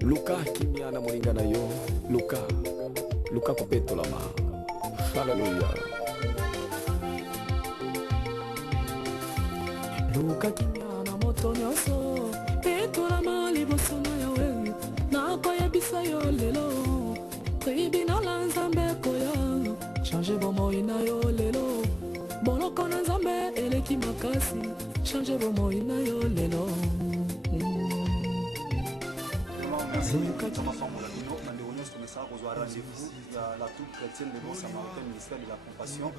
Luka kimia na moninga na yo. Luka kopeto lama. Hallelujah. Luka kimia na moto nyoso. Peto lama liboso na yawe. Na koye bisa yo lelo. Tribunal nzambe koya. Change bomo ina yo lelo. Bono kona nzambe eleki makasi. Change bomo ina yo lelo. Rendez-vous la toute chrétienne de bon samaritain ministère de la compassion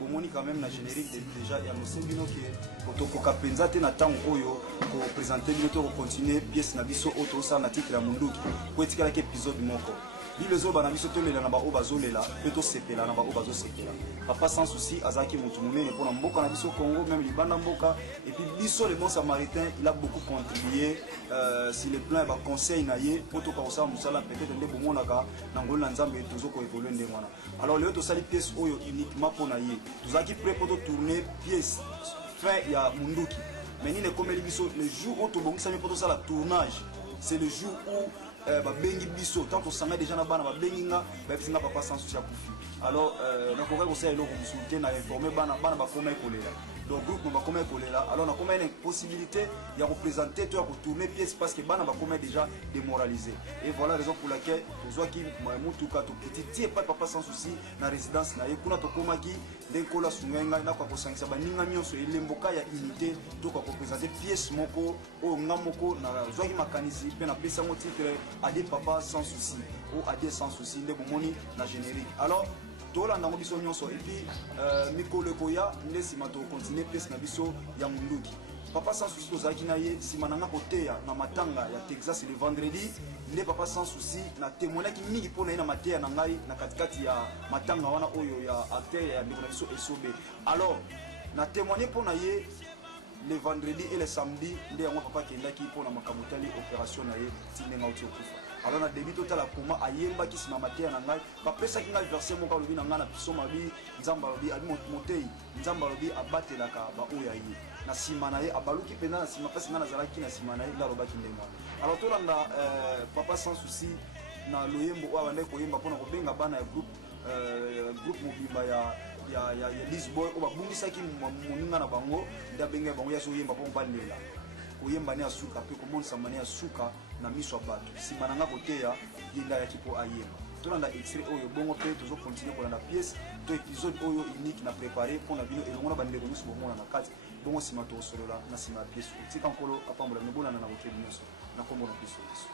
bomoni quand même na générique déjà et annoncé bino que kotokoka penza te na tango oyo ko présenter bino to continuer pièce na biso auto ça na titre ya munduki ko etikala ke épisode moko bilezo bana biso to lela na ba obazolela pe to sepela na ba obazosepela papa sans souci azaki mutu munene pona mboka na biso Congo même libanda mboka et puis biso le bon samaritain il a beaucoup contribué si le plan ba conseil na ye poto ka osa musala peut-être nde bomonaka na ngolo na nzambe tozo ko évoluer ndenge wana alors le to sali pièce oyo uniquement pona ye tozaki prêt poto tourner pièce fin ya munduki mais ni ne komeli biso le jour où to bongisa mi poto sala tournage c'est le jour où babengi biso tant qu'on s'en déjà na bana babengi nga babisinga papa sans souci ya kufi alors na ko ko sa eloko musulté na informer bana ba koma ekolela donc groupe ba koma ekolela alors na koma une possibilité ya représenter toi pour tourner pièce parce que bana ba koma déjà démoralisé et voilà la raison pour laquelle tozwa ki mutuka to petit pas papa sans souci na résidence na ye kuna to koma ki ndenkola sungenga na ko sangisa baninga nyonso elemboka ya unité to ko représenter pièce moko o ngamoko na zwa ki makanisi pe na pesa mo titre à des papas sans souci ou à des sans souci nde bomoni na générique alors tolanda biso nyonso et puis mikolo koya nde sima to continuer pièce na biso ya munduki papa sans souci tozalaki na ye sima nanga koteya na matanga ya Texas le vendredi nde papa sans souci na témoignaki mingi mpona ye na mateya na ngai na katikati ya matanga wana oyo ya acteur ya ndeko na biso esobe alors na témoigné mpona ye le vendredi et le samedi nde yango papa kendaki mpona makambo tali opération na ye tindenga uti okufa alors na début total akoma ayembaki sima mateya na ngai bapesaki ngai verset moko alobi na ngai na biso mabi nzambe alobi abi motei nzambe alobi abatelaka baoyo ye na sima na ye abaluki mpenza na sima mpasi ngai nazalaki na sima na ye nde alobaki ndenge wana alors tolanda papa sans souci na loyembo oyo abandaki koyemba mpona kobenga bana ya groupe mobimba ya Lisboa oyo babungisaki moninga na bango nde abengai bango ya so oyemba mpo balela koyemba ne asuka pe komonisama ne asuka na miso ya bato nsima na nga koteya ye nde ayaki mpo ayemba tolanda extrait oyo bongo mpe tozokontinue kolanda pièce to épisode oyo unique na préparé mpona bino elongo na bandeko nyonso bomona na kati bongo nsima tokosolola na nsima ya pièce otika nkolo apambola mebolana na bokeli nyonso na nkombo na biso yesu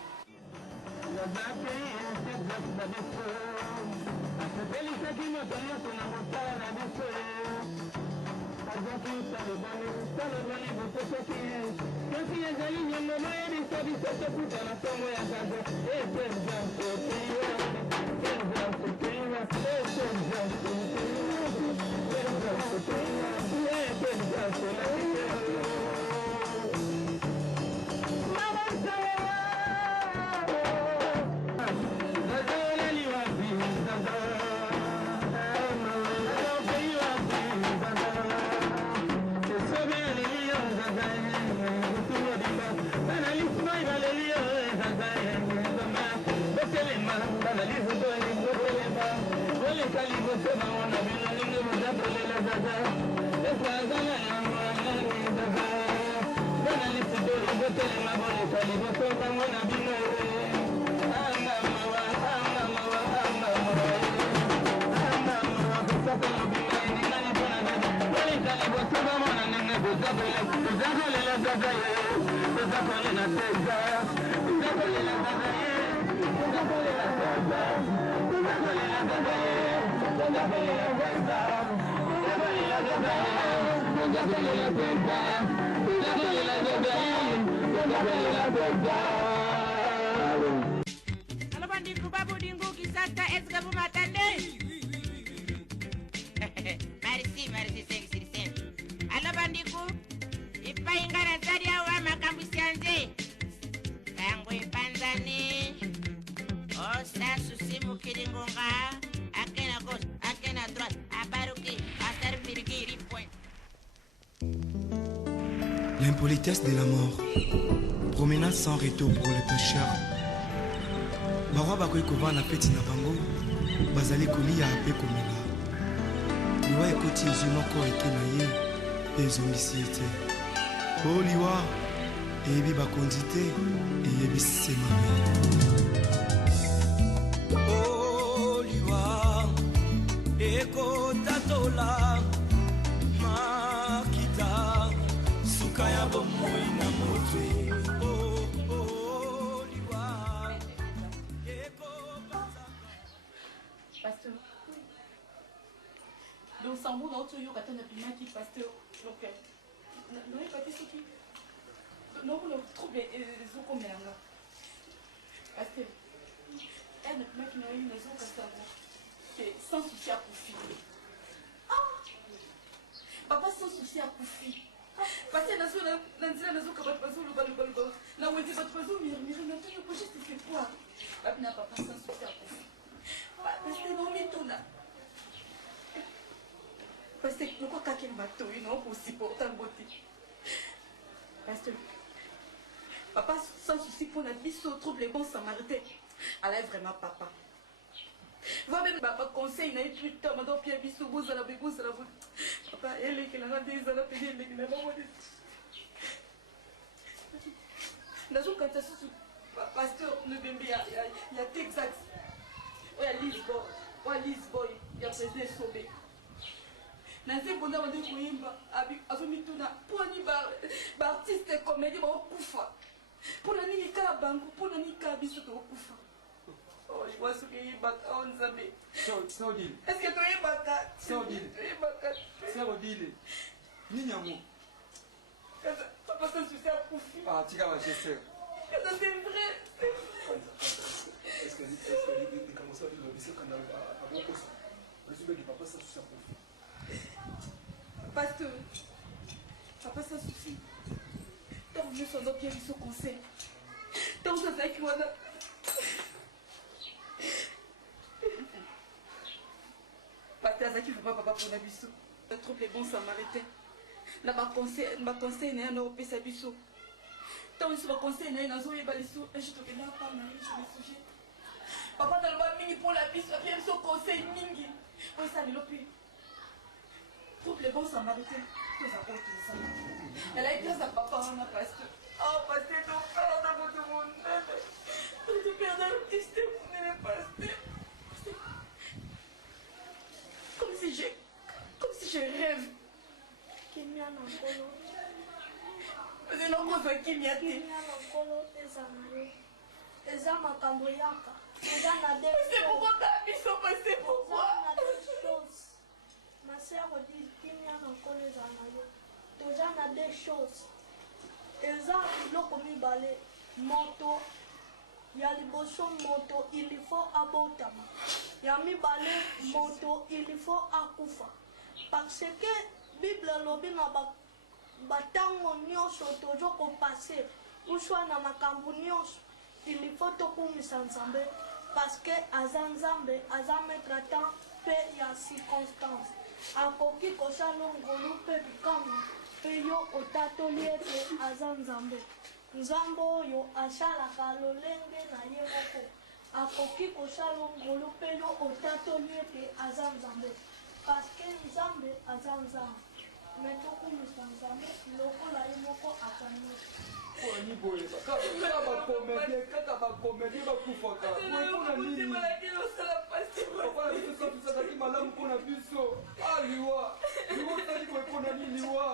Alabandiku babu dingu kisata eska bumatande. Merci sing. Alabandiku ipaingana zadia wa makambusianze. Kangwe panzani. Osa susimu kiringonga. Akena gauche, akena droite, abaruki, asar virgiri point. L'impolitesse de la mort, promenade sans retour pour les pécheurs, barwa bakoki kovanda na feti na bango bazali kolia mpe komela liwa ekoti ezwi moko eke na ye mpe ezongisi ye te o liwa eyebi bakonzi te eyebi semabe o liwa ekotatola makita suka ya bomoi na motwe Pasteur. Donc, sans vous, dans tout, il y a un qui pasteur. Donc, non, il n'y a pas de souci. Non, vous ne trouvez pas comme elle. Pasteur. Elle ne peut pas qu'il y ait une maison comme ça. Sans souci à Koufi. Papa, sans souci à Koufi. Parce que dans la maison, quand on passe le bal, là où il dit votre maison, maintenant, il faut juste faire quoi. Papa n'a pas sans souci à Koufi. Parce que non, mais tout là. Parce que nous, quand quelqu'un va tout, non, pour supporter la beauté. Parce que papa, sans souci pour la vie, se trouve les bons samaritains. Elle est vraiment papa. Va même papa conseil, il n'a plus de temps, madame Pierre Bissou, vous à la bébousse, à la bout. Papa, elle est qui l'a rendu, elle a payé, elle est qui l'a rendu. Dans une quand pasteur, ne bien, il y a Texas. Oui, à Lisbonne, il y a président Sobé. Dans ces bonheurs, on dit qu'il mis tout pour un artiste comédie, on koufa. Pour la nique à Bango, pour la nique à Bissot, on koufa. Oh, je vois ce qu'il y a en Zambé. Est-ce que tu es bata? C'est Odile. Ninyamo. Papa, ça se fait à Koufi. Ah, tu vas gestionner. C'est vrai. Est-ce que commence à dire quand on a beaucoup de soucis papa ça souci à Koufi. Pasteur, papa ça suffit. Tant que nous sommes bien ce conseil. Tant que ça fait qu'on a. Pasteur Zaki ne veut pas papa pour la biseau. Je trouve les bons samaritains. Là, ma conseil n'est un européen sa biseau. Tant que ma conseil n'est un zoé balisou. Et je te connais pas, Marie, je me souviens. Papa dans le bas mini pour la biseau. Bien ce conseil mingi. Oui, ça, il l'opé. Trouve les bons samaritains. Tout ça, tout ça. Elle a été à papa, on a pasteur. Oh, pasteur, ton père, on a votre monde. Ton père, on a le petit step, on est pasteur. Comme si je rêve. Kimia na kolo. C'est non qu'on soit kimia. Kimia na kolo ezanayo. Eza makambo yaka. Eza na des. C'est pourquoi t'as mis son passé pourquoi? Eza na des choses. Ma sœur dit kimia na kolo ezanayo. Toza na des choses. Eza biloko mibale moto. Ya liboso moto il faut abotama. Ya mibale moto il faut akufa. Parce que Bible lobi na batango nyonso tozo ko passer uswa na makambo nyonso il faut tokumisa Nzambe parce que aza Nzambe aza maître temps pe ya circonstance akoki kosala ngolu pe bikamwa pe yo otatoli ete aza Nzambe Nzambe oyo asalaka lolenge na ye moko akoki kosala ngolu pe yo otatoli ete aza Nzambe parce que Nzambe aza Nzambe mais tokumisa Nzambe lokola ye moko akani Oni boye kaka bakomedie bakufaka mpona nini opona biso sotusakaki malamu mpona biso aliwa liwa osali boye mpona nini liwa